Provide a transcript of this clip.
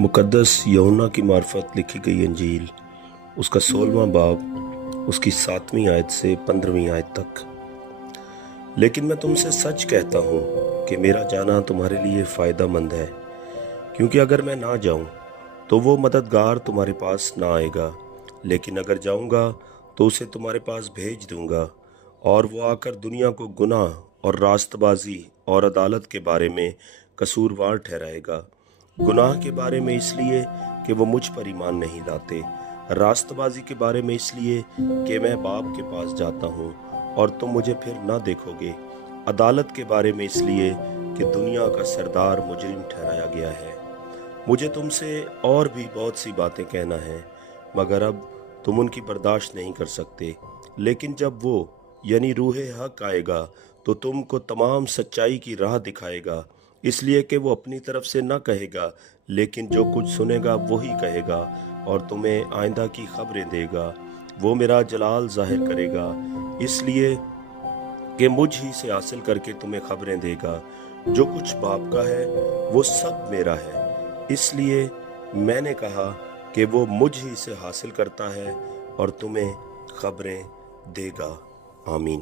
मुक़द्दस यूहन्ना की मार्फत लिखी गई अंजील, उसका 16वां बाब, उसकी 7वीं आयत से 15वीं आयत तक। लेकिन मैं तुमसे सच कहता हूँ कि मेरा जाना तुम्हारे लिए फ़ायदा मंद है, क्योंकि अगर मैं ना जाऊँ तो वो मददगार तुम्हारे पास ना आएगा, लेकिन अगर जाऊँगा तो उसे तुम्हारे पास भेज दूँगा, और वो आकर दुनिया को गुनाह और रास्तबाजी और अदालत के बारे में कसूरवार ठहराएगा। गुनाह के बारे में इसलिए कि वो मुझ पर ईमान नहीं लाते, रास्तबाजी के बारे में इसलिए कि मैं बाप के पास जाता हूँ और तुम मुझे फिर ना देखोगे, अदालत के बारे में इसलिए कि दुनिया का सरदार मुजरिम ठहराया गया है। मुझे तुमसे और भी बहुत सी बातें कहना है, मगर अब तुम उनकी बर्दाश्त नहीं कर सकते। लेकिन जब वो यानी रूहे हक आएगा तो तुमको तमाम सच्चाई की राह दिखाएगा, इसलिए कि वो अपनी तरफ से ना कहेगा, लेकिन जो कुछ सुनेगा वही कहेगा और तुम्हें आइंदा की खबरें देगा। वो मेरा जलाल जाहिर करेगा, इसलिए कि मुझ ही से हासिल करके तुम्हें खबरें देगा। जो कुछ बाप का है वो सब मेरा है, इसलिए मैंने कहा कि वो मुझ ही से हासिल करता है और तुम्हें खबरें देगा। आमीन।